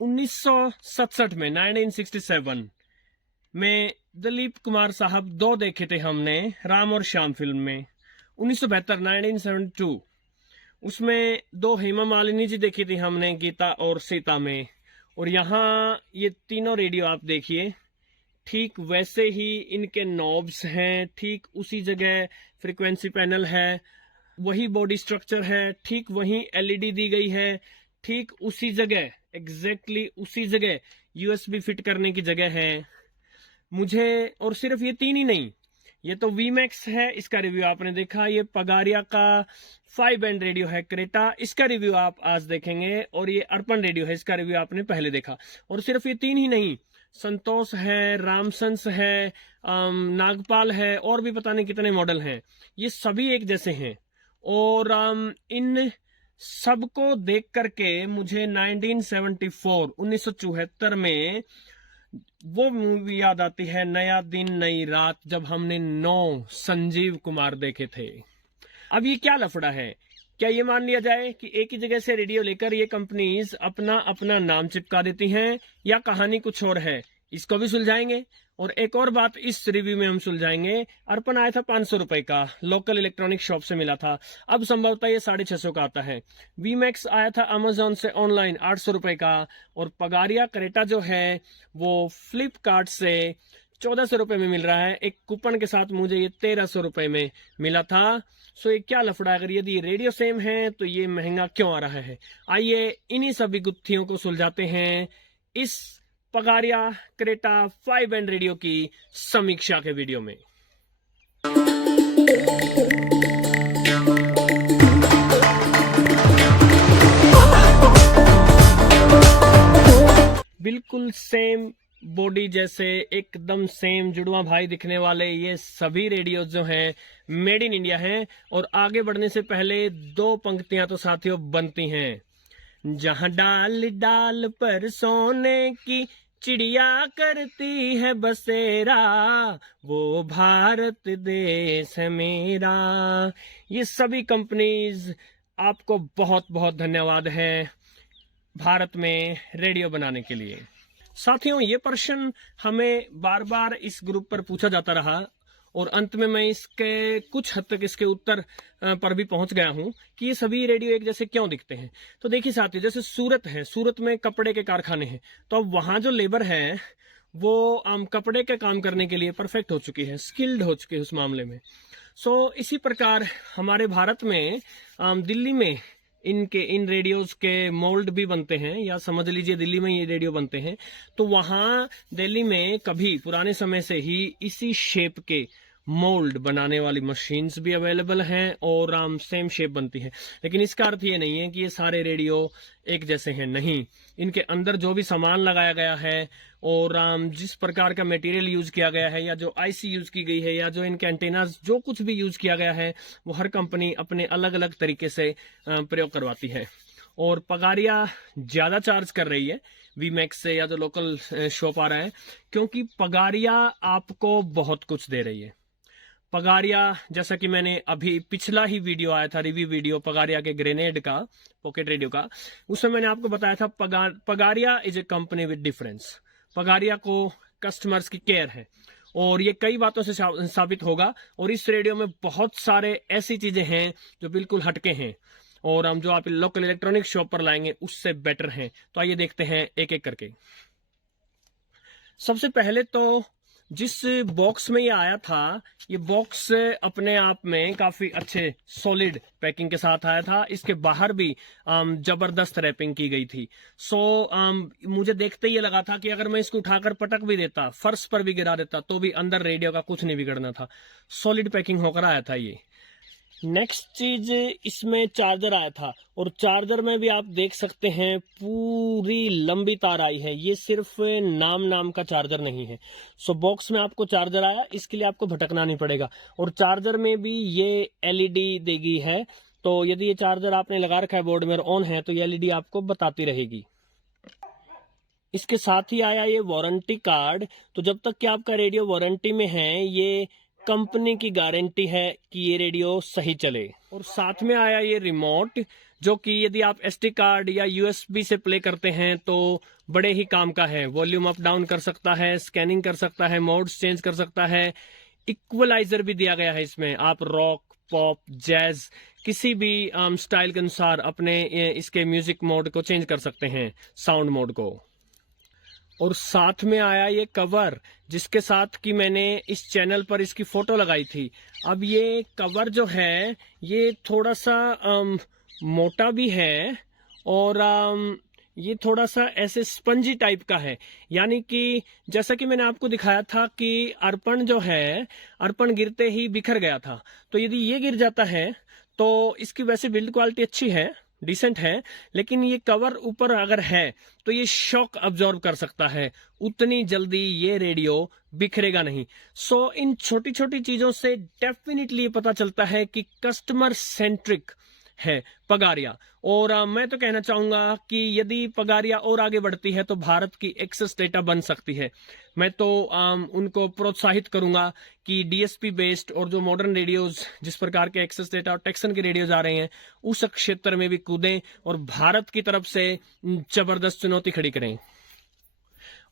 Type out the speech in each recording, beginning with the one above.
1967 में 1967 में दिलीप कुमार साहब 2 देखे थे हमने राम और श्याम फिल्म में। 1972 1972 उसमें 2 हेमा मालिनी जी देखी थी हमने गीता और सीता में। और यहाँ ये तीनों रेडियो आप देखिए, ठीक वैसे ही इनके नॉब्स हैं, ठीक उसी जगह फ्रीक्वेंसी पैनल है, वही बॉडी स्ट्रक्चर है, ठीक वही एलईडी दी गई है, ठीक उसी जगह एग्जैक्टली उसी जगह यूएसबी फिट करने की जगह है मुझे। और सिर्फ ये 3 ही नहीं, ये तो वीमैक्स है, इसका रिव्यू आपने देखा। ये पगारिया का 5 बैंड रेडियो है क्रेटा, इसका रिव्यू आप आज देखेंगे। और ये अर्पण रेडियो है, इसका रिव्यू आपने पहले देखा। और सिर्फ ये 3 ही नहीं, संतोष है, रामसंस है, नागपाल है, और भी पता नहीं कितने मॉडल हैं। ये सभी एक जैसे हैं। और इन सबको देख करके मुझे 1974 में वो मूवी याद आती है, नया दिन नई रात, जब हमने 9 संजीव कुमार देखे थे। अब ये क्या लफड़ा है? क्या ये मान लिया जाए कि एक ही जगह से रेडियो लेकर ये कंपनीज अपना अपना नाम चिपका देती हैं, या कहानी कुछ और है? इसको भी सुलझाएंगे। और एक और बात इस रिव्यू में हम सुलझाएंगे। अर्पण आया था 500 रुपए का, लोकल इलेक्ट्रॉनिक शॉप से मिला था, अब संभवतः ये 650 का आता है। वीमैक्स आया था अमेजोन से ऑनलाइन 800 रुपए का। और पगारिया क्रेटा जो है वो फ्लिपकार्ट से 1400 रुपए में मिल रहा है। एक कूपन के साथ मुझे ये 1300 रुपए में मिला था। सो ये क्या लफड़ा? अगर यदि रेडियो सेम है तो ये महंगा क्यों आ रहा है? आइए इन्हीं सभी गुत्थियों को सुलझाते हैं इस पगारिया क्रेटा 5 बैंड रेडियो की समीक्षा के वीडियो में। बिल्कुल सेम बॉडी जैसे, एकदम सेम जुड़वा भाई दिखने वाले ये सभी रेडियो जो हैं मेड इन इंडिया हैं। और आगे बढ़ने से पहले 2 पंक्तियां तो साथियों बनती हैं। जहां डाल डाल पर सोने की चिड़िया करती है बसेरा, वो भारत देश है मेरा। ये सभी कंपनीज आपको बहुत बहुत धन्यवाद है भारत में रेडियो बनाने के लिए। साथियों, ये प्रश्न हमें बार बार इस ग्रुप पर पूछा जाता रहा और अंत में मैं इसके कुछ हद तक इसके उत्तर पर भी पहुंच गया हूं कि ये सभी रेडियो एक जैसे क्यों दिखते हैं। तो देखिए साथियों, जैसे सूरत है, सूरत में कपड़े के कारखाने हैं, तो अब वहां जो लेबर है वो कपड़े के काम करने के लिए परफेक्ट हो चुकी है, स्किल्ड हो चुकी है उस मामले में। सो इसी प्रकार हमारे भारत में दिल्ली में इन रेडियोज के मोल्ड भी बनते हैं, या समझ लीजिए दिल्ली में ये रेडियो बनते हैं। तो वहां दिल्ली में कभी पुराने समय से ही इसी शेप के मोल्ड बनाने वाली मशीन्स भी अवेलेबल हैं और सेम शेप बनती है। लेकिन इसका अर्थ ये नहीं है कि ये सारे रेडियो एक जैसे हैं, नहीं। इनके अंदर जो भी सामान लगाया गया है और जिस प्रकार का मटेरियल यूज किया गया है, या जो आईसी यूज की गई है, या जो इनके एंटेनास, जो कुछ भी यूज किया गया है, वो हर कंपनी अपने अलग अलग तरीके से प्रयोग करवाती है। और पगारिया ज्यादा चार्ज कर रही है वीमैक्स से, या जो लोकल शॉप आ रहा है, क्योंकि पगारिया आपको बहुत कुछ दे रही है। पगारिया, जैसा कि मैंने अभी पिछला ही वीडियो आया था, रिव्यू वीडियो पगारिया के ग्रेनेड का, पॉकेट रेडियो का, उसमें मैंने आपको बताया था Pagaria is a company with difference. Pagaria को कस्टमर्स की केयर है और ये कई बातों से साबित होगा। और इस रेडियो में बहुत सारे ऐसी चीजें हैं जो बिल्कुल हटके हैं और जो आप लोकल इलेक्ट्रॉनिक शॉप पर लाएंगे उससे बेटर हैं। तो आइए देखते हैं एक एक करके। सबसे पहले तो जिस बॉक्स में ये आया था, ये बॉक्स अपने आप में काफी अच्छे सॉलिड पैकिंग के साथ आया था। इसके बाहर भी जबरदस्त रैपिंग की गई थी। सो मुझे देखते ही लगा था कि अगर मैं इसको उठाकर पटक भी देता, फर्श पर भी गिरा देता, तो भी अंदर रेडियो का कुछ नहीं बिगड़ना था। सॉलिड पैकिंग होकर आया था ये। नेक्स्ट चीज, इसमें चार्जर आया था और चार्जर में भी आप देख सकते हैं पूरी लंबी तार आई है। ये सिर्फ नाम का चार्जर नहीं है। सो बॉक्स में आपको चार्जर आया, इसके लिए आपको भटकना नहीं पड़ेगा। और चार्जर में भी ये एलईडी देगी है, तो यदि ये चार्जर आपने लगा रखा है बोर्ड में और ऑन है तो ये एलईडी आपको बताती रहेगी। इसके साथ ही आया ये वारंटी कार्ड। तो जब तक कि आपका रेडियो वारंटी में है, ये कंपनी की गारंटी है कि ये रेडियो सही चले। और साथ में आया ये रिमोट, जो कि यदि आप एसडी कार्ड या यूएसबी से प्ले करते हैं तो बड़े ही काम का है। वॉल्यूम अप डाउन कर सकता है, स्कैनिंग कर सकता है, मोड्स चेंज कर सकता है, इक्वलाइजर भी दिया गया है इसमें। आप रॉक, पॉप, जैज किसी भी स्टाइल के अनुसार अपने इसके म्यूजिक मोड को चेंज कर सकते हैं, साउंड मोड को। और साथ में आया ये कवर, जिसके साथ कि मैंने इस चैनल पर इसकी फोटो लगाई थी। अब ये कवर जो है ये थोड़ा सा मोटा भी है और ये थोड़ा सा ऐसे स्पंजी टाइप का है, यानी कि जैसा कि मैंने आपको दिखाया था कि अर्पण जो है, अर्पण गिरते ही बिखर गया था। तो यदि ये गिर जाता है तो इसकी वैसे बिल्ड क्वालिटी अच्छी है, डिसेंट है, लेकिन ये कवर ऊपर अगर है तो ये शॉक अब्जॉर्ब कर सकता है, उतनी जल्दी ये रेडियो बिखरेगा नहीं। सो इन छोटी छोटी चीजों से डेफिनेटली पता चलता है कि कस्टमर सेंट्रिक है पगारिया। और मैं तो कहना चाहूंगा कि यदि पगारिया और आगे बढ़ती है तो भारत की एक्सेस डेटा बन सकती है। मैं तो उनको प्रोत्साहित करूंगा कि डीएसपी बेस्ड और जो मॉडर्न रेडियोज जिस प्रकार के एक्सेस डेटा और टेक्सन के रेडियोज आ रहे हैं उस क्षेत्र में भी कूदें और भारत की तरफ से जबरदस्त चुनौती खड़ी करें।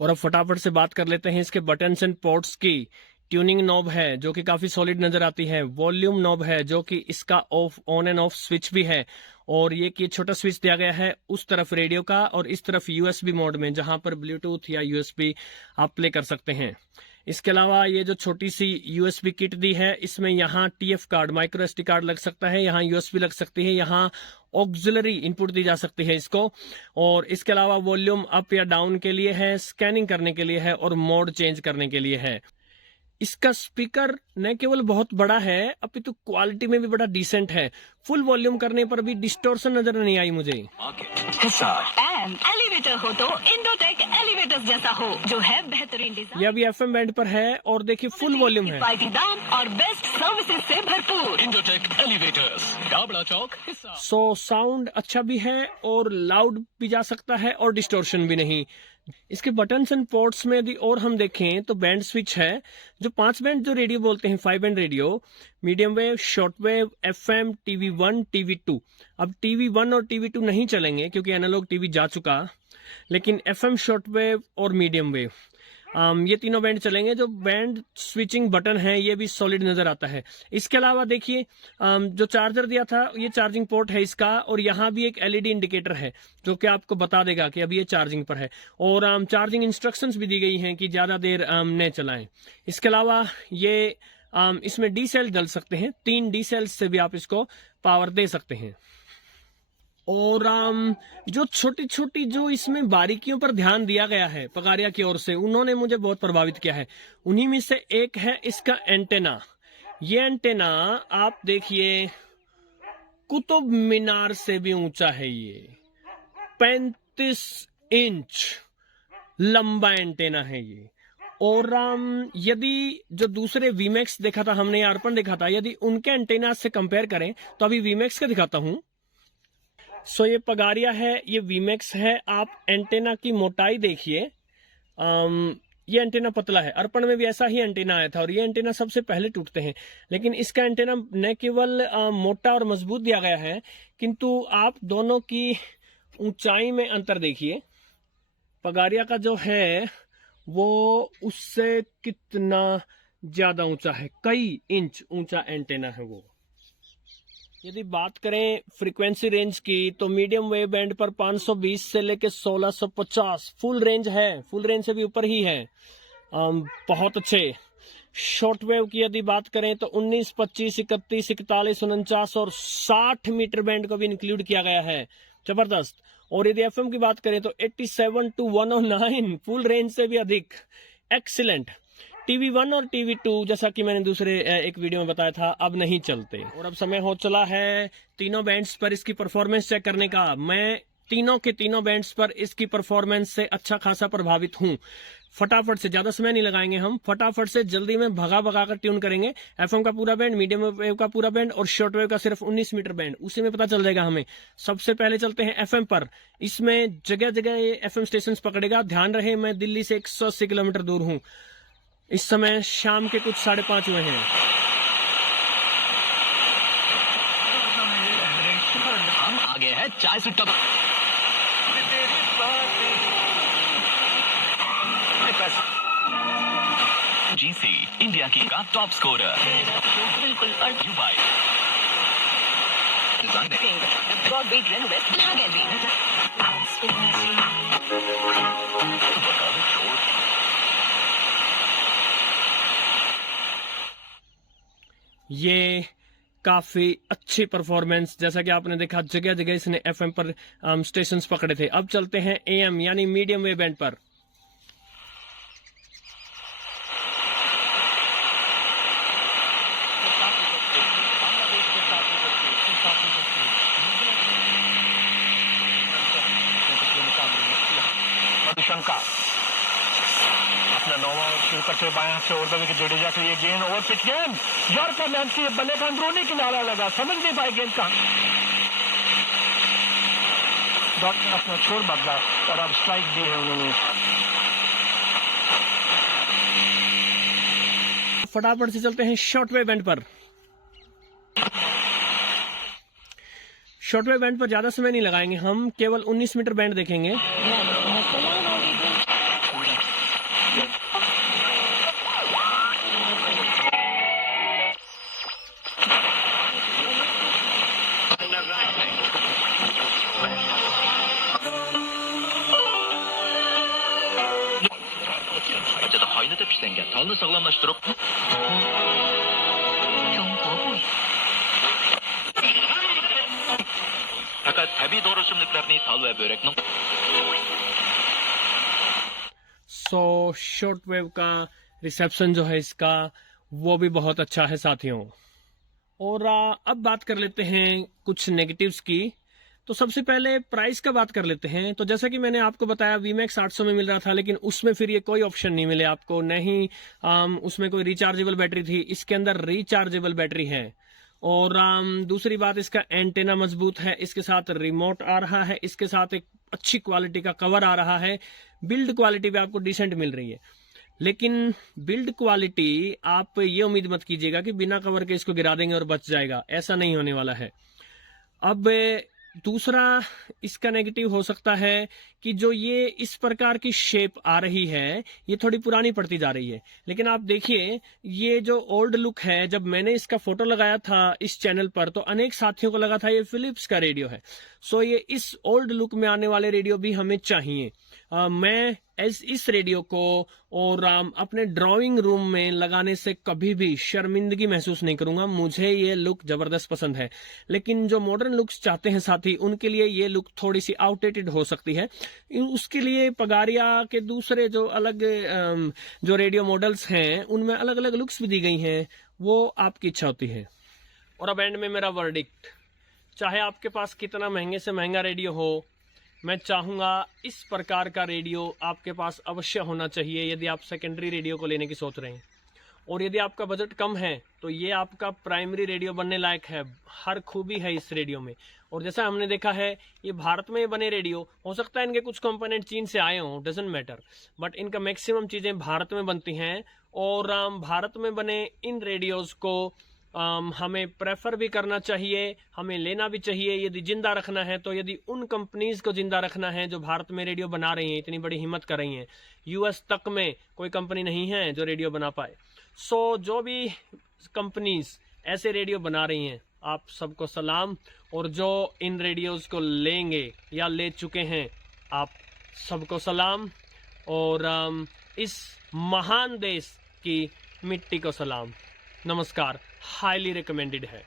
और अब फटाफट से बात कर लेते हैं इसके बटन्स एंड पोर्ट्स की। ट्यूनिंग नॉब है जो कि काफी सॉलिड नजर आती है। वॉल्यूम नॉब है जो कि इसका of on end off switch भी है, और ये कि छोटा स्विच दिया गया है उस तरफ रेडियो का और इस तरफ यूएसबी मोड में, जहां पर ब्लूटूथ या यूएसबी आप प्ले कर सकते हैं। इसके अलावा ये जो छोटी सी यूएसबी किट दी है, इसमें यहाँ TF card, micro SD card लग सकता है, यहाँ यूएसबी लग सकती है, यहाँ ऑक्सिलरी इनपुट दी जा सकती है इसको। और इसके अलावा वॉल्यूम अप या डाउन के लिए है, स्कैनिंग करने के लिए है और मोड चेंज करने के लिए है। इसका स्पीकर न केवल बहुत बड़ा है अपितु क्वालिटी में भी बड़ा डिसेंट है। फुल वॉल्यूम करने पर भी डिस्टॉर्शन नजर नहीं आई मुझे। एलिवेटर हो तो इंडोटेक एलिवेटर्स जैसा हो, जो है बेहतरीन डिजाइन। ये अभी एफएम बैंड पर है और देखिए फुल वॉल्यूम है। किफायती दाम और बेस्ट सर्विसेज से भरपूर इंडोटेक एलिवेटर्स, गाबड़ा चौक, हिसार। सो साउंड अच्छा भी है और लाउड भी जा सकता है और डिस्टॉर्शन भी नहीं। इसके बटन्स एंड पोर्ट्स में यदि और हम देखें तो बैंड स्विच है, जो 5 बैंड जो रेडियो बोलते हैं, 5 band radio, medium wave, short wave, FM, TV one, TV two. अब टीवी1 और टीवी2 नहीं चलेंगे क्योंकि एनालॉग टीवी जा चुका, लेकिन एफएम, शॉर्ट वेव और मीडियम वेव ये तीनों बैंड चलेंगे। जो बैंड स्विचिंग बटन है ये भी सॉलिड नजर आता है। इसके अलावा देखिए जो चार्जर दिया था ये चार्जिंग पोर्ट है इसका, और यहाँ भी एक एलईडी इंडिकेटर है जो कि आपको बता देगा कि अभी ये चार्जिंग पर है, और चार्जिंग इंस्ट्रक्शंस भी दी गई हैं कि ज्यादा देर न चलाएं। इसके अलावा ये इसमें डी सेल डल सकते हैं, 3 डी सेल्स से भी आप इसको पावर दे सकते हैं। और जो छोटी छोटी जो इसमें बारीकियों पर ध्यान दिया गया है पगारिया की ओर से, उन्होंने मुझे बहुत प्रभावित किया है। उन्हीं में से एक है इसका एंटेना। ये एंटेना आप देखिए कुतुब मीनार से भी ऊंचा है। ये 35 इंच लंबा एंटेना है ये। और यदि जो दूसरे वीमैक्स देखा था हमने, अर्पण देखा था, यदि उनके एंटेना से कंपेयर करें तो अभी वीमैक्स का दिखाता हूं। सो ये पगारिया है, ये वीमैक्स है। आप एंटेना की मोटाई देखिए, ये एंटेना पतला है। अर्पण में भी ऐसा ही एंटेना आया था और ये एंटेना सबसे पहले टूटते हैं, लेकिन इसका एंटेना न केवल मोटा और मजबूत दिया गया है, किंतु आप दोनों की ऊंचाई में अंतर देखिए। पगारिया का जो है वो उससे कितना ज्यादा ऊंचा है, कई इंच ऊंचा एंटेना है वो। यदि बात करें फ्रीक्वेंसी रेंज की तो मीडियम वेव बैंड पर 520 से लेके 1650 फुल रेंज है, फुल रेंज से भी ऊपर ही है, बहुत अच्छे। शॉर्ट वेव की यदि बात करें तो 19, 25, 31, 41, 49 और 60 मीटर बैंड को भी इंक्लूड किया गया है, जबरदस्त। और यदि एफएम की बात करें तो 87 to 109 फुल रेंज से भी अधिक, एक्सीलेंट। टीवी1 और टीवी2 जैसा कि मैंने दूसरे एक वीडियो में बताया था अब नहीं चलते। और अब समय हो चला है तीनों बैंड्स पर इसकी परफॉर्मेंस चेक करने का। मैं तीनों के तीनों बैंड्स पर इसकी परफॉर्मेंस से अच्छा खासा प्रभावित हूं। फटाफट से, ज्यादा समय नहीं लगाएंगे हम, फटाफट से जल्दी में भगा कर ट्यून करेंगे। एफएम का पूरा बैंड, मीडियम वेव का पूरा बैंड और शॉर्ट वेव का सिर्फ 19 मीटर बैंड, उसी में पता चल जाएगा हमें। सबसे पहले चलते हैं एफएम पर। इसमें जगह जगह ये एफएम स्टेशन पकड़ेगा। ध्यान रहे मैं दिल्ली से 180 किलोमीटर दूर हूं। इस समय शाम के कुछ 5:30 हुए हैं। हम आ गए हैं चाय सुट्टा जीसी इंडिया की का टॉप स्कोरर बिल्कुल और दुबई ब्रॉडबेड रेनोवेट लगा ये काफी अच्छी परफॉर्मेंस, जैसा कि आपने देखा जगह जगह इसने एफएम पर स्टेशंस पकड़े थे। अब चलते हैं एएम यानी मीडियम वेव बैंड पर। मधुशंका अपना नौवां शुरू करते हुए बाएं हाथ से ओवर द विकेट जडेजा के लिए गेंद ओवर पिच गेंद यॉर्कर मैन की बल्ले का अंदरूनी किनारा लगा, समझ नहीं पाए गेंद का डॉक्टर अपना छोड़ बदला और अब स्ट्राइक दी है उन्होंने। फटाफट से चलते हैं शॉर्ट वेव बैंड पर। शॉर्ट वेव बैंड पर ज्यादा समय नहीं लगाएंगे, हम केवल 19 मीटर बैंड देखेंगे। 어제도 허이는 듯이 생겨 더는 서글럼나시도록 Fakat tabii doğru şimdiliklerini tal ve böreknin so short wave का रिसेप्शन जो है इसका वो भी बहुत अच्छा है साथियों। और अब बात कर लेते हैं कुछ नेगेटिव्स की। तो सबसे पहले प्राइस का बात कर लेते हैं। तो जैसा कि मैंने आपको बताया वीमैक्स 800 में मिल रहा था, लेकिन उसमें फिर ये कोई ऑप्शन नहीं मिले आपको, नहीं उसमें कोई रिचार्जेबल बैटरी थी। इसके अंदर रिचार्जेबल बैटरी है। और दूसरी बात, इसका एंटेना मजबूत है, इसके साथ रिमोट आ रहा है, इसके साथ एक अच्छी क्वालिटी का कवर आ रहा है, बिल्ड क्वालिटी भी आपको डिसेंट मिल रही है। लेकिन बिल्ड क्वालिटी आप ये उम्मीद मत कीजिएगा कि बिना कवर के इसको गिरा देंगे और बच जाएगा, ऐसा नहीं होने वाला है। अब दूसरा इसका नेगेटिव हो सकता है कि जो ये इस प्रकार की शेप आ रही है ये थोड़ी पुरानी पड़ती जा रही है। लेकिन आप देखिए ये जो ओल्ड लुक है, जब मैंने इसका फोटो लगाया था इस चैनल पर तो अनेक साथियों को लगा था ये फिलिप्स का रेडियो है। सो ये इस ओल्ड लुक में आने वाले रेडियो भी हमें चाहिए। मैं इस रेडियो को और अपने ड्राइंग रूम में लगाने से कभी भी शर्मिंदगी महसूस नहीं करूंगा। मुझे ये लुक जबरदस्त पसंद है। लेकिन जो मॉडर्न लुक्स चाहते हैं साथी, उनके लिए ये लुक थोड़ी सी आउटडेटेड हो सकती है। उसके लिए पगारिया के दूसरे जो अलग जो रेडियो मॉडल्स हैं उनमें अलग अलग लुक्स भी दी गई हैं, वो आपकी इच्छा होती है। और अब एंड में मेरा वर्डिक्ट, चाहे आपके पास कितना महंगे से महंगा रेडियो हो, मैं चाहूंगा इस प्रकार का रेडियो आपके पास अवश्य होना चाहिए यदि आप सेकेंडरी रेडियो को लेने की सोच रहे हैं। और यदि आपका बजट कम है तो ये आपका प्राइमरी रेडियो बनने लायक है। हर खूबी है इस रेडियो में। और जैसा हमने देखा है ये भारत में बने रेडियो, हो सकता है इनके कुछ कंपोनेंट चीन से आए हों, डजंट मैटर, बट इनका मैक्सिमम चीजें भारत में बनती हैं। और भारत में बने इन रेडियोज को हमें प्रेफर भी करना चाहिए, हमें लेना भी चाहिए। यदि जिंदा रखना है तो यदि उन कंपनीज को जिंदा रखना है जो भारत में रेडियो बना रही हैं, इतनी बड़ी हिम्मत कर रही हैं। यूएस तक में कोई कंपनी नहीं है जो रेडियो बना पाए। सो जो भी कंपनीज ऐसे रेडियो बना रही हैं, आप सबको सलाम। और जो इन रेडियोज को लेंगे या ले चुके हैं, आप सबको सलाम। और इस महान देश की मिट्टी को सलाम। नमस्कार, हाईली रिकमेंडेड है।